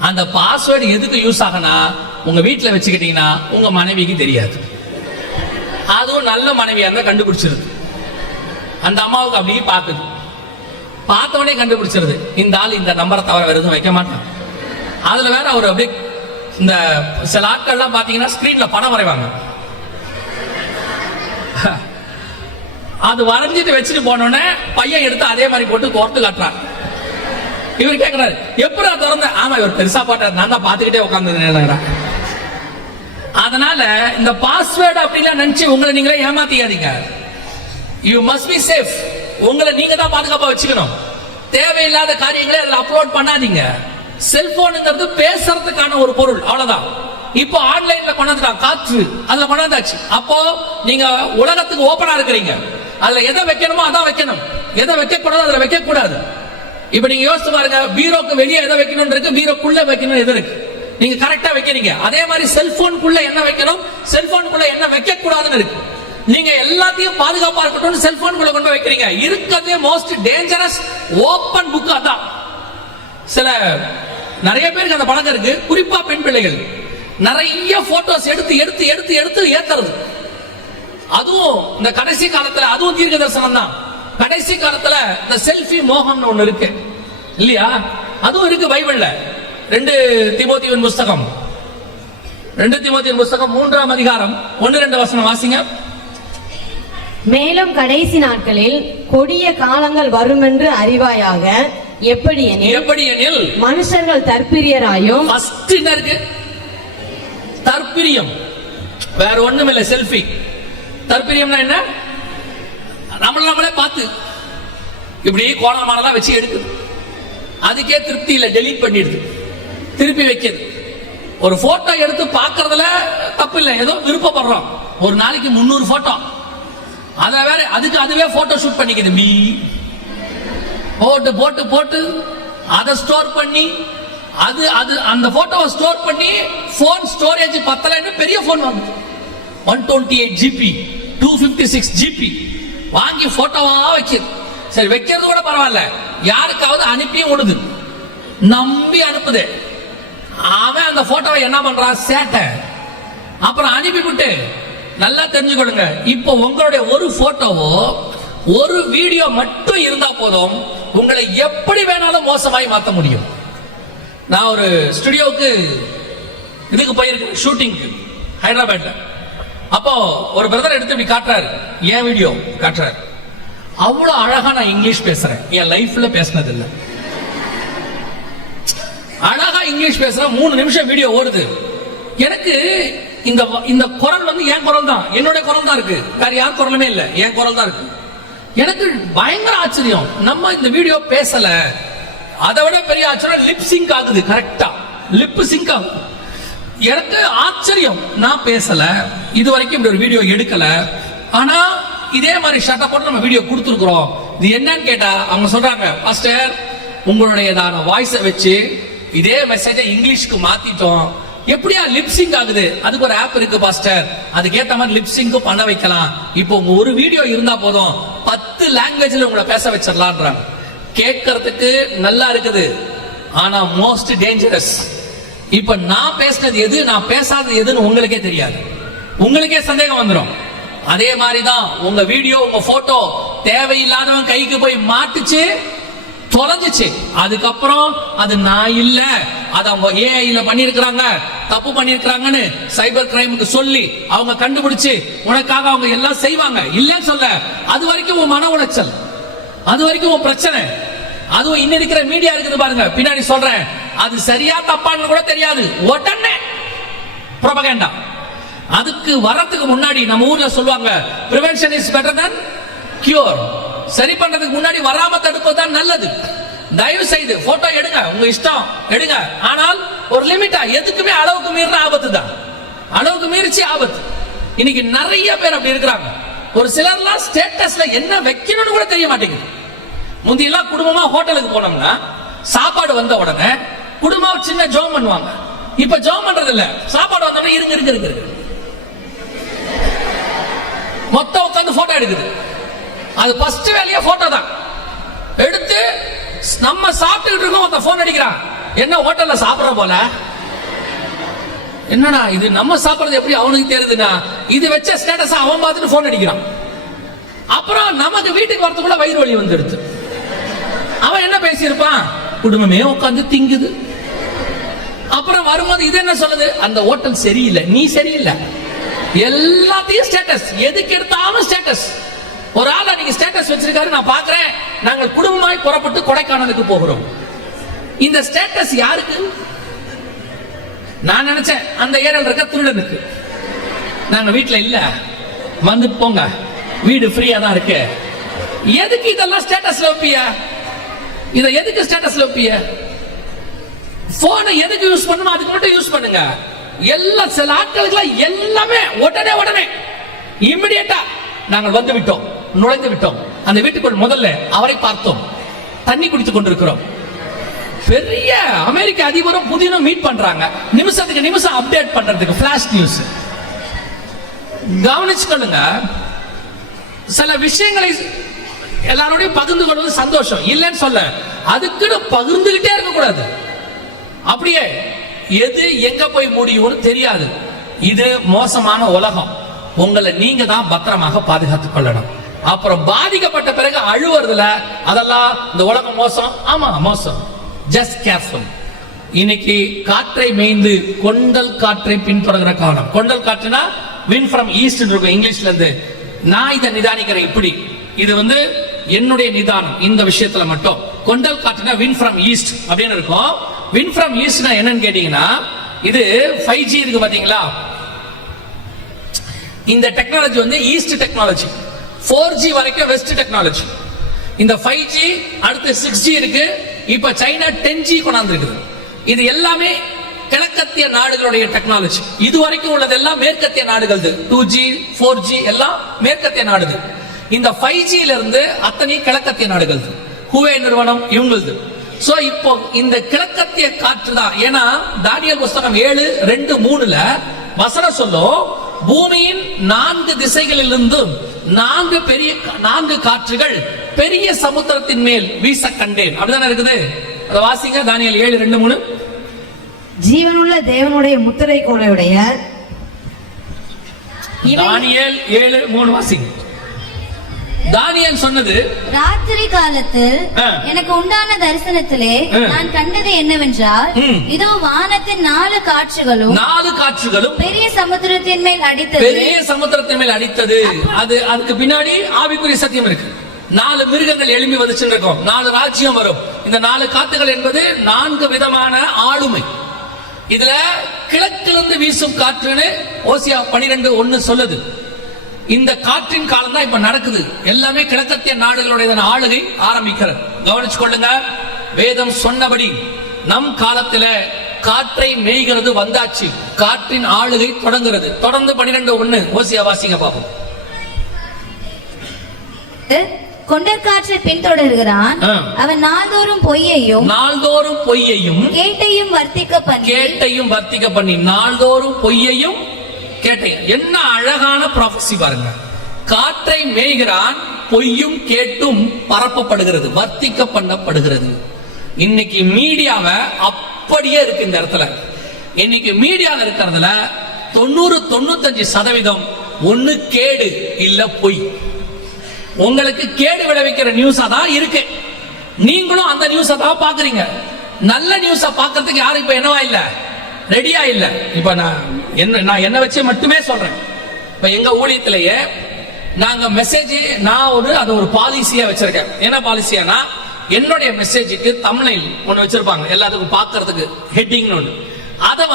அந்த பாஸ்வேர்டு எதுக்கு யூஸ் ஆகுனா, உங்க வீட்டுல வச்சுக்கிட்டீங்கன்னா உங்க மனைவிக்கு தெரியாது. அதுவும் நல்ல மனைவியா இருந்தா கண்டுபிடிச்சிருது. அந்த அம்மாவுக்கு அப்படியே பார்க்குது, பார்த்தவனே கண்டுபிடிச்சிருது, இந்த ஆள் இந்த நம்பரை தவிர வேற எதுவும் வைக்க மாட்டான். அதுல வேற அவர் அப்படியே, இந்த சில ஆட்கள்லாம் பாத்தீங்கன்னா ஸ்கிரீன்ல படம் வரைவாங்க. அது வரைஞ்சிட்டு வச்சுட்டு போனோடனே பையன் எடுத்து அதே மாதிரி போட்டு கோர்த்து காட்டுறான். இவர் கேட்கிறாரு, எப்படி திறந்த? ஆமா, இவர் பெருசா பாட்டார், நான் தான் பாத்துக்கிட்டே உட்கார்ந்து. அதனால இந்த பாஸ்வேர்டு அப்படிலாம் நினைச்சு உங்களை நீங்களே ஏமாத்திக்காதீங்க. You must be safe. உங்களை நீங்க தான் பாதுகாப்பா வச்சுக்கணும். தேவையில்லாத காரியங்களை அதுல அப்லோட் பண்ணாதீங்க. செல்போனுங்கிறது பேசுறதுக்கான ஒரு பொருள், அவ்வளவுதான். இப்போ ஆன்லைன்ல கொண்டாந்துட்டான், காற்று அதுல கொண்டாந்தாச்சு. அப்போ நீங்க உலகத்துக்கு ஓபனா இருக்கிறீங்க. அதுல எதை வைக்கணுமோ அதான் வைக்கணும், எதை வைக்க கூடாது அதுல வைக்க கூடாது. இப்ப நீங்க யோசிச்சு பாருங்க, பீரோக்கு வெளியே எதை வைக்கணும் இருக்கு, பீரோக்குள்ள வைக்கணும் எது இருக்கு, நீங்க கரெக்டா வைக்கிறீங்க. அதே மாதிரி செல்போனுக்குள்ள என்ன வைக்கணும், செல்போனுக்குள்ள என்ன வைக்க கூடாதுன்னு இருக்கு. நீங்க எல்லாத்தையும் பாதுகாப்பா இருக்கட்டும் செல்போனுக்குள்ள கொண்டு வைக்கிறீங்க. இருக்கிறதே மோஸ்ட் டேஞ்சரஸ் ஓபன் புக் அதான். சில நிறைய பேருக்கு அந்த பழக்கம் இருக்கு, குறிப்பா பெண் பிள்ளைகள் நிறைய போட்டோஸ் எடுத்து எடுத்து எடுத்து எடுத்து ஏத்துறது. அதுவும் இந்த கடைசி காலத்துல, அதுவும் தீர்க்க தரிசனம் தான். கடைசி காலத்துல இந்த செல்ஃபி மோகம்னு ஒண்ணு இருக்கு இல்லையா? அதுவும் இருக்கு பைபிள்ல. 2 தீமோத்தேயுவின் புஸ்தகம் 3ஆம் அதிகாரம் 1-2 வசனம் வாசிங்க. மேலும் கடைசி நாட்களில் கொடிய காலங்கள் வரும் என்று அறிவாயாக. எப்படி எனில் மனுஷர்கள் தற்பிரியராயும். ஃபர்ஸ்ட் என்ன இருக்கு? தற்பிரியம். வேற ஒண்ணும் இல்ல, செல்ஃபி. தற்பிரியம்னா என்ன? நம்மளே பார்த்து இப்படி கோணமானதா வச்சு எடுக்குது. அதுக்கே திருப்தி இல்ல, டெலீட் பண்ணிடுது, திருப்பி வைக்கிறது. ஒரு போட்டோ எடுத்து பார்க்கறதுல தப்பு இல்லை, ஏதோ விருப்பப்படுறோம். ஒரு நாளைக்கு 300 போட்டோ, அத வேற அதுக்கு அதுவே போட்டோ ஷூட் பண்ணிக்குது. போட்டு போட்டு போட்டு அதை ஸ்டோர் பண்ணி அது அது அந்த போட்டோவை ஸ்டோர் பண்ணி போன் ஸ்டோரேஜ் பத்தலன்னு பெரிய போன் வாங்குது. 128 GB 256 GB வாங்கி போட்டோவா வைக்கிறது. சரி, வைக்கிறது கூட பரவாயில்ல, யாருக்காவது அனுப்பியும் விடுது, நம்பி அனுப்புது. அவன் அந்த போட்டோவை என்ன பண்றான்? சேட்டை. அப்புறம் அனுப்பிவிட்டு நல்லா தெரிஞ்சுக்கொள்ளுங்க, இப்போ உங்களுடைய ஒரு போட்டோவோ ஒரு வீடியோ மட்டும் இருந்தா போதும், உங்களை எப்படி வேணாலும் மோசமாய் மாற்ற முடியும். நான் ஒரு ஸ்டுடியோவுக்கு இதுக்கு போயிருக்கேன், ஷூட்டிங்க்கு ஹைதராபாத்ல. அப்போ ஒரு பிரதர் எடுத்து இப்படி காட்டுறாரு, என் வீடியோ காட்டுறாரு. அவ்வளவு அழகா நான் இங்கிலீஷ் பேசுறேன், என் லைஃப்ல பேசினது இல்லை. அழகா இங்கிலீஷ் பேசுறேன், 3 நிமிஷம் வீடியோ ஓடுது. எனக்கு இந்த குரல் வந்து என் குரல் தான், என்னுடைய குரல் தான் இருக்கு, வேற யார் குரலுமே இல்லை, என் குரல் தான் இருக்கு. எனக்கு பயங்கர ஆச்சரியம், நம்ம இந்த வீடியோ பேசல. அதை விட பெரிய ஆச்சரியம், லிப் சிங்க் ஆகுது, கரெக்டா லிப் சிங்க் ஆகுது. எனக்கு ஆச்சரியம், நான் பேசல, இது வரைக்கும் இப்படி ஒரு வீடியோ எடுக்கல. ஆனா இதே மாதிரி ஷர்ட்டை போட்டு நம்ம வீடியோ கொடுத்துருக்கிறோம். இது என்னன்னு கேட்டா அவங்க சொல்றாங்க, பாஸ்டர் உங்களுடையதான வாய்ஸை வச்சு இதே மெசேஜை இங்கிலீஷ்க்கு மாத்திட்டோம். எப்படியா லிப்சிங் ஆகுது? அதுக்கு ஒரு ஆப் இருக்கு பாஸ்டர், அதுக்கேற்ற மாதிரி லிப்சிங்கும் பண்ண வைக்கலாம். இப்போ உங்க ஒரு வீடியோ இருந்தா போதும் 10 லாங்குவேஜ்ல உங்களை பேச வச்சிடலான்றாங்க. கேட்கறதுக்கு நல்லா இருக்குது, ஆனா மோஸ்ட் டேஞ்சரஸ். இப்ப நான் பேசினது எது, நான் பேசாதது எதுன்னு உங்களுக்கே தெரியாது, உங்களுக்கே சந்தேகம் வந்துடும். அதே மாதிரிதான் உங்க வீடியோ, உங்க போட்டோ தேவையில்லாதவன் கைக்கு போய் மாட்டுச்சு, தொலைஞ்சிச்சு. அதுக்கப்புறம் அது நான் இல்ல, அது அவங்க ஏஐல பண்ணிருக்கிறாங்க, தப்பு பண்ணிருக்கிறாங்கன்னு சைபர் கிரைமுக்கு சொல்லி அவங்க கண்டுபிடிச்சு உனக்காக அவங்க எல்லாம் செய்வாங்க. இல்லன்னு சொல்ல, அது வரைக்கும் உன் மன உளைச்சல், அது வரைக்கும் உன் பிரச்சனை. அதுவும் இன்னும் இருக்கிற மீடியா இருக்குது பாருங்க, பின்னாடி சொல்றேன், அது சரியா தப்பான்னு கூட தெரியாது, உடனே ப்ரோபகண்டா. அதுக்கு வரதுக்கு முன்னாடி நம்ம ஊர்ல சொல்லுவாங்க, prevention is better than cure. சரி பண்றதுக்கு முன்னாடி வராம தடுப்பது தான் நல்லது. தயவு செய்து போட்டோ எடுங்க, உங்க இஷ்டம் எடுங்க, ஆனால் ஒரு லிமிட்டா. எதுக்குமே அளவுக்கு மீறின ஆபத்து தான், அளவுக்கு மீறிச்சு ஆபத்து. இன்னைக்கு நிறைய பேர் அப்படி இருக்கிறாங்க. ஒரு சிலர்லாம் ஸ்டேட்டஸ்ல என்ன வைக்கணும்னு கூட தெரிய மாட்டேங்குது. முந்தியெல்லாம் குடும்பமா ஹோட்டலுக்கு போனோம்னா சாப்பாடு வந்த உடனே குடும்பம் சின்ன ஜோம் பண்ணுவாங்க. இப்ப ஜோம் பண்றது இல்ல, சாப்பாடு வந்தோடனே இருங்க இருங்க இருங்க மொத்தம் உட்கார்ந்து போட்டோ எடுக்குது. அது ஃபர்ஸ்ட் வேலையே போட்டோ தான். எடுத்து நம்ம சாப்பிட்டுக்கிட்டு இருக்கோம், அந்த போன் அடிக்கிறான், என்ன ஹோட்டல்ல சாப்பிடுற போல, என்னடா இது நம்ம சாப்பிடுறது எப்படி அவனுக்கு தெரியுதுன்னா, இது வச்ச ஸ்டேட்டஸ் அவன் பார்த்துட்டு போன் அடிக்கிறான். அப்புறம் நமக்கு வீட்டுக்கு வரதுக்குள்ள வயிறு வலி வந்துடுது. அவன் என்ன பேசியிருப்பான், குடும்பமே உட்கார்ந்து திங்குது. அப்புறம் வரும்போது இது என்ன சொல்லுது, அந்த ஹோட்டல் சரியில்லை, நீ சரியில்லை, எல்லாத்தையும் ஸ்டேட்டஸ், எதுக்கு எடுத்தாலும் ஸ்டேட்டஸ். ஒரு ஆள் நீங்க ஸ்டேட்டஸ் வச்சிருக்காரு, நான் பாக்குறேன், நாங்கள் குடும்பமாய் புறப்பட்டு கொடைக்கானலுக்கு போகிறோம். இந்த ஸ்டேட்டஸ் யாருக்கு? நான் நினைச்சேன் அந்த ஏரியால இருக்க திருடனுக்கு. நாங்க வீட்டுல இல்ல, வந்து போங்க, வீடு ஃப்ரீயா தான் இருக்கு. எதுக்கு இதெல்லாம் ஸ்டேட்டஸ்ல வைப்பிய? இத எதுக்கு ஸ்டேட்டஸ்ல வைப்பிய? போனை எதுக்கு யூஸ் பண்ணுமோ அதுக்கு மட்டும் யூஸ் பண்ணுங்க. எல்லா சில ஆட்களுக்கு எல்லாமே உடனே உடனே இமிடியேட்டா நாங்கள் வந்து விட்டோம், நுழைந்து விட்டோம், அந்த வீட்டுக்குள் முதல்ல அவரை பார்த்தோம், தண்ணி குடித்துக் கொண்டிருக்கிறோம். பெரிய அமெரிக்க அதிபரும் புதினும் மீட் பண்றாங்க, நிமிஷத்துக்கு நிமிஷம் அப்டேட் பண்றதுக்கு ஃபிளாஷ் நியூஸ். கவனிச்சுக்கொள்ளுங்க, சில விஷயங்களை எல்லாரோடையும் பகிர்ந்து கொள்வது சந்தோஷம், இல்லைன்னு சொல்ல, அதுக்குன்னு பகிர்ந்துகிட்டே இருக்க கூடாது. அப்படியே எது எங்க போய் முடியும்னு தெரியாது. இது மோசமான உலகம். உங்களை நீங்க தான் பத்திரமாக பாதுகாத்துக் கொள்ளணும். அப்புறம் பாதிக்கப்பட்ட பிறகு அழுவுறதுல அதெல்லாம் இந்த உலகம் மோசம், ஆமா மோசம், ஜஸ்ட் கேர்ஃபுல். இன்னைக்கு காற்றை மேய்ந்து கொண்டல் காற்றை பின்தொடர்கிற காலம். கொண்டல் காற்றுனா வின் ஃப்ரம் ஈஸ்ட் இருக்கும் இங்கிலீஷ்ல இருந்து. நான் இதை நிதானிக்கிறேன் இப்படி, இது வந்து என்னுடைய நிதானம் இந்த விஷயத்துல மட்டும். கொண்டல் காற்றுனா வின் ஃப்ரம் ஈஸ்ட் அப்படின்னு இருக்கும். வின் ஃப்ரம் ஈஸ்ட்னா என்னன்னு கேட்டீங்கன்னா, இது 5G இருக்கு பாத்தீங்களா, இந்த டெக்னாலஜி வந்து ஈஸ்ட் டெக்னாலஜி, 4G வரைக்கும் வெஸ்ட் டெக்னாலஜி. இந்த 5G அடுத்து 6G இருக்கு, இப்ப சைனா 10G கொண்டாந்து இருக்குது. இது எல்லாமே கிழக்கத்திய நாடுகளுடைய டெக்னாலஜி. இது வரைக்கும் உள்ளதெல்லாம் மேற்கத்திய நாடுகள். 2G 4G எல்லாம் மேற்கத்திய நாடுகள். இந்த 5G இருந்து அத்தனை கிழக்கத்திய நாடுகள், ஹுவே நிறுவனம் இவங்களது. சோ இப்போ இந்த கிழக்கத்திய காற்று தான். ஏன்னா தானியேல் புஸ்தகம் 7:2-3 வசனம் சொல்லும், பூமியின் 4 திசைகளிலிருந்து 4 காற்றுகள் பெரிய சமுத்திரத்தின் மேல் வீச கண்டேன். அப்படிதானே இருக்குது. அதை வாசிங்க, தானியேல் 7:2-3. ஜீவனுள்ள தேவனுடைய முத்திரை கோலையுடைய தானியேல் 7:3 வாசிங்க. தானியேல் சொன்னது, ராத்திரி காலத்தில் எனக்கு உண்டான தரிசனத்திலே நான் கண்டது என்னவென்றால், இதோ வானத்தின் 4 காற்றுகளும் பெரிய சமுத்திரத்தின் மேல் அடித்தது. அதுக்கு பின்னாடி ஆவிக்குரிய சத்தியம் இருக்கு. 4 மிருகங்கள் எழும்பி வந்துச்சுன்னு இருக்கும், 4 ராஜ்யம் வரும். இந்த 4 காத்துகள் என்பது 4 விதமான ஆளுமை. இதுல கிழக்கிலிருந்து வீசும் காற்றுன்னு ஓசியா 12:1 சொல்லுது. இந்த காற்றின் காலம் தான் இப்ப நடக்குது. எல்லாமே கிழக்கத்திய நாடுகளுடைய ஆளுகை ஆரம்பிக்கிறது. கவனிச்சு கொள்ளுங்க, வேதம் சொன்னபடி நம் காலத்துல காற்றை மேய்கிறது வந்தாச்சு, காற்றின் ஆளுகை தொடங்குறது. தொடர்ந்து 12:1 ஓசியா வாசிங்க பாப்போம். கொண்டற்காற்றை பின்தொடர்கிறான், அவன் நாள்தோறும் பொய்யையும் கேட்டையும் வர்த்திக்க பண்ணி நாள்தோறும் பொய்யையும் கேட்டையும். என்ன அழகான ப்ராபசி பாருங்க. காற்றை மேய்கிறான், பொய்யும் கேட்டும் பரப்பப்படுகிறது, வர்த்திக்க பண்ணப்படுகிறது. இன்னைக்கு மீடியாவை அப்படியே இருக்கு இந்த இடத்துல. இன்னைக்கு மீடியாவில் இருக்கிறதுல 90-95% ஒண்ணு கேடு இல்ல பொய். உங்களுக்கு கேடு விளைவிக்கிற நியூஸா தான் இருக்கு. நீங்களும் அந்த நியூஸை தான் பாக்குறீங்க. நல்ல நியூஸை பார்க்கறதுக்கு யாரும் இப்ப என்னவா இல்ல, ரெடியா இல்ல. இப்ப நான் என்ன வச்சு மட்டுமே சொல்றேன். இப்ப எங்க ஊழியத்திலேயே நாங்க மெசேஜ், நான் அது ஒரு பாலிசியா வச்சிருக்கேன். என்ன பாலிசியானா, என்னுடைய மெசேஜுக்கு தம்ப்நெயில் ஒண்ணு வச்சிருப்பாங்க, எல்லாத்துக்கும் பார்க்கிறதுக்கு ஹெட்டிங் ஒண்ணு. அதை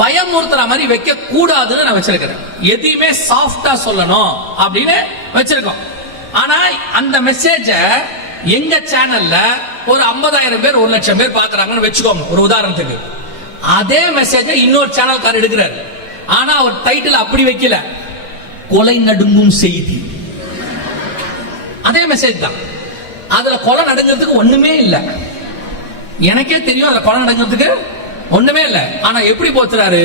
பயமுறுத்துற மாதிரி வைக்க கூடாதுன்னு நான் வச்சிருக்கிறேன். எதையுமே சாஃப்டா சொல்லணும் அப்படின்னு வச்சிருக்கோம். ஆனா அந்த மெசேஜ எங்க சேனல்ல ஒரு 50,000 பேர் 1,00,000 பேர் பாக்குறாங்கன்னு வச்சுக்கோங்க ஒரு உதாரணத்துக்கு. அதே மெசேஜ இன்னொரு சேனல்காரர் எடுக்கிறார். ஆனா அவர் டைட்டில் அப்படி வைக்கல, கொலை நடுங்கும் செய்தி. அதே மெசேஜ் தான். அதுல கொலை நடுங்கிறதுக்கு ஒண்ணுமே இல்ல. எனக்கே தெரியும் அதுல கொலை நடுங்கிறதுக்கு ஒண்ணுமே இல்ல. ஆனா எப்படி போச்சுறாரு,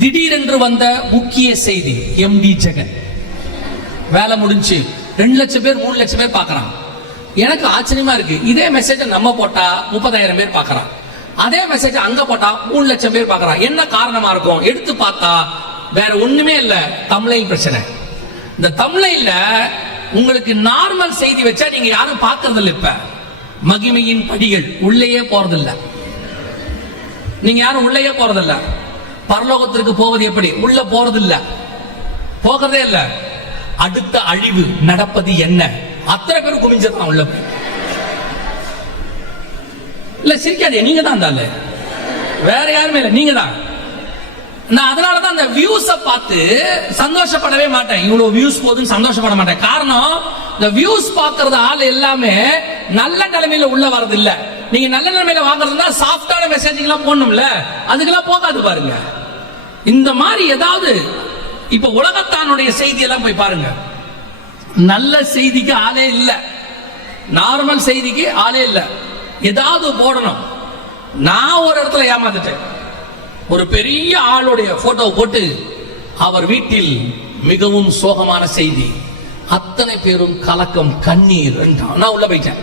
திடீரென்று வந்த முக்கிய செய்தி, எம்டி ஜெகன் வேலை முடிஞ்சு 2,00,000 பேர் 3,00,000 பேர் பாக்குறான். எனக்கு ஆச்சரியமா இருக்கு. இதே மெசேஜ் நம்ம போட்டா 30,000 பேர் பாக்குறான். அதே மெசேஜ் அங்க போட்டா 3,00,000 பேர் பாக்குறான். என்ன காரணமா இருக்கும்? எடுத்து பார்த்தா வேற ஒண்ணுமே இல்ல, தம்ப்நெயில் பிரச்சனை. இந்த தம்ப்நெயில்ல உங்களுக்கு நார்மல் செய்தி வச்சா நீங்க யாரும் பாக்குறது இல்ல. இப்ப மகிமையின் படிகள் உள்ளேயே போறதில்ல, நீங்க யாரும் உள்ளேயே போறதில்ல. பரலோகத்திற்கு போவது எப்படி? உள்ள போறதில்ல, போகிறதே இல்ல. அடுத்த அழிவு நடப்பது என்ன? அத்தனை பேர் குமிஞ்சதான் உள்ள போய். இல்ல சிரிக்காதே, நீங்க தான் இருந்தால, வேற யாருமே இல்ல, நீங்க தான். நான் அதனாலதான் அந்த வியூஸ பார்த்து சந்தோஷப்படவே மாட்டேன். இவ்வளவு வியூஸ் போதுன்னு சந்தோஷப்பட மாட்டேன். காரணம், இந்த வியூஸ் பாக்குறது ஆள் எல்லாமே நல்ல நிலைமையில உள்ள வரது இல்ல. நீங்க நல்ல நிலைமையில வாங்குறதுனா சாஃப்டான மெசேஜ் எல்லாம் போடணும்ல, அதுக்கெல்லாம் போகாது பாருங்க. இந்த மாதிரி ஏதாவது இப்ப உலகத்தானுடைய செய்தி எல்லாம் போய் பாருங்க, நல்ல செய்திக்கு ஆளே இல்ல, நார்மல் செய்திக்கு ஆளே இல்ல. ஏதாவது போடணும். நான் ஒரு இடத்துல ஏமாந்துட்டேன். ஒரு பெரிய ஆளுடைய போட்டோ போட்டு அவர் வீட்டில் மிகவும் சோகமான செய்தி, அத்தனை பேரும் கலக்கம், கண்ணீர். நான் உள்ள போயிட்டேன்.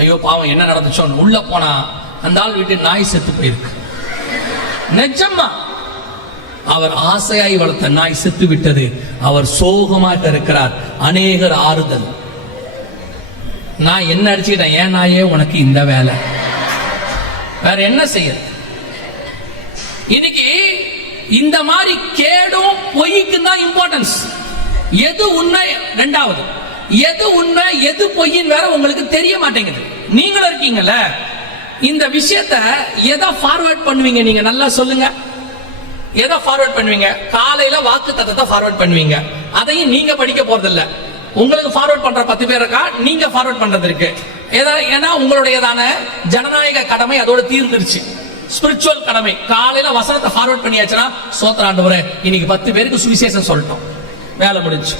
ஐயோ பாவம், என்ன நடந்துச்சோ. உள்ள போனா அந்த ஆள் வீட்டு நாய் செத்து போயிருக்கு. நிஜமா அவர் ஆசையாய் வளர்த்த நாய் செத்து விட்டது. அவர் சோகமாக இருக்கிறார். அநேகர் ஆறுதல். நான் என்ன அடிச்சுக்கிட்டேன், ஏன் நாயே உனக்கு இந்த வேலை, வேற என்ன செய்ய? இன்னைக்கு இந்த மாதிரி கேடும் பொய்க்கு தான் இம்பார்ட்டன்ஸ். எது உண்மை, ரெண்டாவது எது உண்மை எது பொய்யின் வேற உங்களுக்கு தெரிய மாட்டேங்குது. நீங்களும் இருக்கீங்கல்ல, இந்த விஷயத்தை எதை ஃபார்வர்ட் பண்ணுவீங்க? நீங்க நல்லா சொல்லுங்க, எதை ஃபார்வர்ட் பண்ணுவீங்க? காலையில வாக்கு தத்தத்தை ஃபார்வர்ட் பண்ணுவீங்க. அதையும் நீங்க படிக்க போறது இல்ல. உங்களுக்கு ஃபார்வர்ட் பண்ற 10 பேர் இருக்கா, நீங்க ஃபார்வர்ட் பண்றது இருக்கு. ஏன்னா உங்களுடையதான ஜனநாயக கடமை அதோட தீர்ந்துருச்சு. ஸ்பிரிச்சுவல் கடமை. காலையில வசனத்தை ஃபார்வர்ட் பண்ணியாச்சுன்னா, சோத்திர ஆண்டவரே இன்னைக்கு 10 பேருக்கு சுவிசேஷம் சொல்லிட்டோம், வேலை முடிஞ்சு.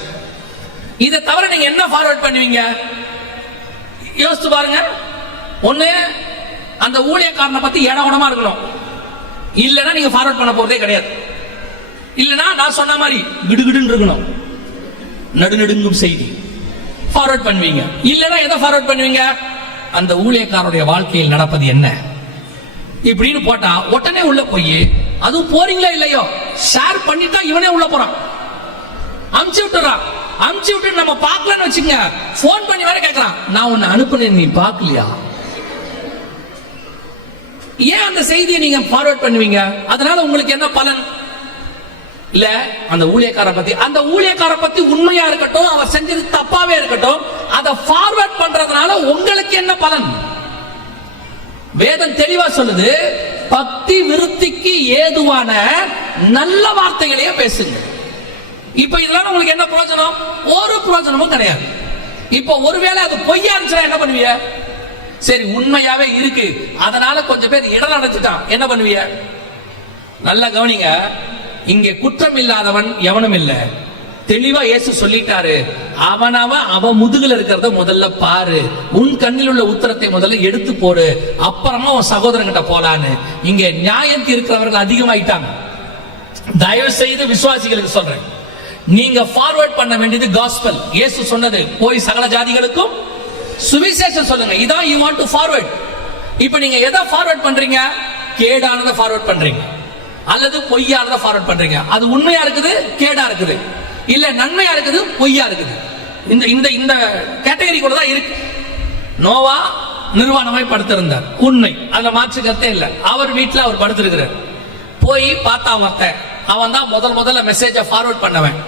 இதை தவிர நீங்க என்ன ஃபார்வர்ட் பண்ணுவீங்க? யோசிச்சு பாருங்க. ஒண்ணு அந்த ஊழியக்காரனை பத்தி ஏடாகுடமா இருக்கணும், இல்லனா நீங்க ஃபார்வர்ட் பண்ண போறதே கிடையாது. இல்லனா நான் சொன்ன மாதிரி கிடுகிடுன்னு இருக்கணும், நடுநடுங்கும் செய்தி ஃபார்வர்ட் பண்ணுவீங்க. இல்லனா எதை ஃபார்வர்ட் பண்ணுவீங்க? அந்த ஊழியக்காரருடைய வாழ்க்கையில் நடப்பது என்ன இப்படின்னு போட்டா உடனே உள்ள போய், அதுவும் போறீங்களா இல்லையோ ஷேர் பண்ணிட்டா இவனே உள்ள போறான், அமுச்சு விட்டுறான். அமுச்சு விட்டு நம்ம பார்க்கலன்னு வச்சுங்க, போன் பண்ணி வேற கேட்கறான், நான் உன்னை அனுப்புனேன் நீ பார்க்கலையா? ஏன் அந்த செய்தியை நீங்க ஃபார்வர்ட் பண்ணுவீங்க? அதனால உங்களுக்கு என்ன பலன்? இல்ல அந்த ஊழியக்கார பத்தி உண்மையா இருக்கட்டும், அவர் செஞ்சது தப்பாவே இருக்கட்டும், அதை ஃபார்வர்ட் பண்றதுனால உங்களுக்கு என்ன பலன்? வேதம் தெளிவா சொல்லுது, பக்தி விருத்திக்கு ஏதுவான நல்ல வார்த்தைகளையே பேசுங்க. இப்ப இதெல்லாம் உங்களுக்கு என்ன பிரயோஜனம்? ஒரு பிரயோஜனமும் கிடையாது. இப்ப ஒருவேளை அது பொய்யா இருந்துச்சுன்னா என்ன பண்ணுவீங்க? சரி உண்மையாவே இருக்கு, அதனால கொஞ்சம் பேர் இடம் அடைஞ்சிட்டான், என்ன பண்ணுவீங்க? நல்லா கவனிங்க. இங்கே குற்றம் இல்லாதவன் எவனும் இல்ல. தெளிவா இயேசு சொல்லிட்டாரு, அவன் முதுகுல இருக்கிறத முதல்ல பாரு, உன் கண்ணில் உள்ள உத்தரத்தை முதல்ல எடுத்து போடு, அப்புறமா உன் சகோதரன் கிட்ட போலான்னு. இங்க நியாயம் இருக்கிறவர்கள் அதிகமாயிட்டாங்க. தயவு செய்து விசுவாசிகளுக்கு சொல்றேன், நீங்க ஃபார்வர்ட் பண்ண வேண்டியது காஸ்பல். இயேசு சொன்னது, போய் சகல ஜாதிகளுக்கும் சுவிசேஷம் சொல்லுங்க. இதான் யூ வாண்ட் டு ஃபார்வர்ட். இப்ப நீங்க எதை ஃபார்வர்ட் பண்றீங்க? கேடானதை ஃபார்வர்ட் பண்றீங்க, அல்லது பொய்யானதை ஃபார்வர்ட் பண்றீங்க. அது உண்மையா இருக்குது, கேடா இருக்குது, இல்ல நன்மையா இருக்குது, பொய்யா இருக்குது. இந்த இந்த கேட்டகரி கூட தான் இருக்கு. நோவா நிர்வாணமாய் படுத்திருந்தார், உண்மை, அதுல மாற்று கருத்தே இல்ல. அவர் வீட்டுல அவர் படுத்திருக்கிறார். போய் பார்த்தா ஒருத்தன், அவன் தான் முதல்ல மெசேஜை ஃபார்வர்ட் பண்ணவன்.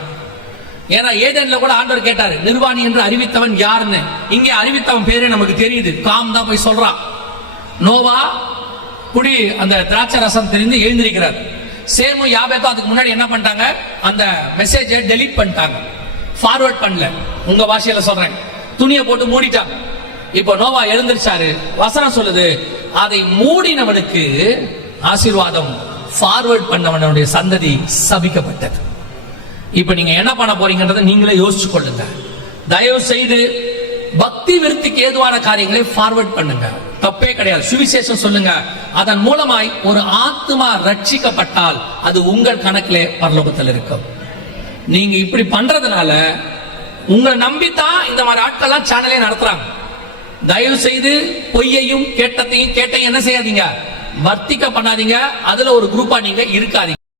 ஏன்னா ஏதேன்ல கூட ஆண்டவர் கேட்டாரு, நிர்வாணி என்று அறிவித்தவன் யாருன்னு. இங்கே அறிவித்தவன் பேரே நமக்கு தெரியுது, காம் தான் போய் சொல்றான். நோவா குடி அந்த திராட்சை ரசம் தெரிந்து எழுந்திருக்கிறார். சேமும் யாபேத்தும் அதுக்கு முன்னாடி என்ன பண்ணிட்டாங்க, அந்த மெசேஜை டெலீட் பண்ணிட்டாங்க, ஃபார்வர்ட் பண்ணல. உங்க பாஷையில சொல்றேன், துணியை போட்டு மூடிட்டாங்க. இப்போ நோவா எழுந்திருச்சாரு, வசனம் சொல்லுது, அதை மூடினவனுக்கு ஆசீர்வாதம், ஃபார்வர்ட் பண்ணவனுடைய சந்ததி சபிக்கப்பட்டது. இப்ப நீங்க என்ன பண்ண போறீங்கன்றதை நீங்களே யோசிச்சு கொள்ளுங்க. தயவு செய்து பக்தி விருத்திக்கு ஏதுவான காரியங்களை ஃபார்வர்ட் பண்ணுங்க, தப்பே கிடையாது. சுவிசேஷம் சொல்லுங்க, அதன் மூலமாய் ஒரு ஆத்மா ரட்சிக்கப்பட்டால் அது உங்கள் கணக்கிலே பரலோகத்தில் இருக்கும். நீங்க இப்படி பண்றதுனால உங்களை நம்பித்தான் இந்த மாதிரி ஆட்கள்லாம் சேனலே நடத்துறாங்க. தயவு செய்து பொய்யையும் கேட்டத்தையும் என்ன செய்யாதீங்க, வர்த்திக்க பண்ணாதீங்க. அதுல ஒரு குரூப்பா நீங்க இருக்காதீங்க.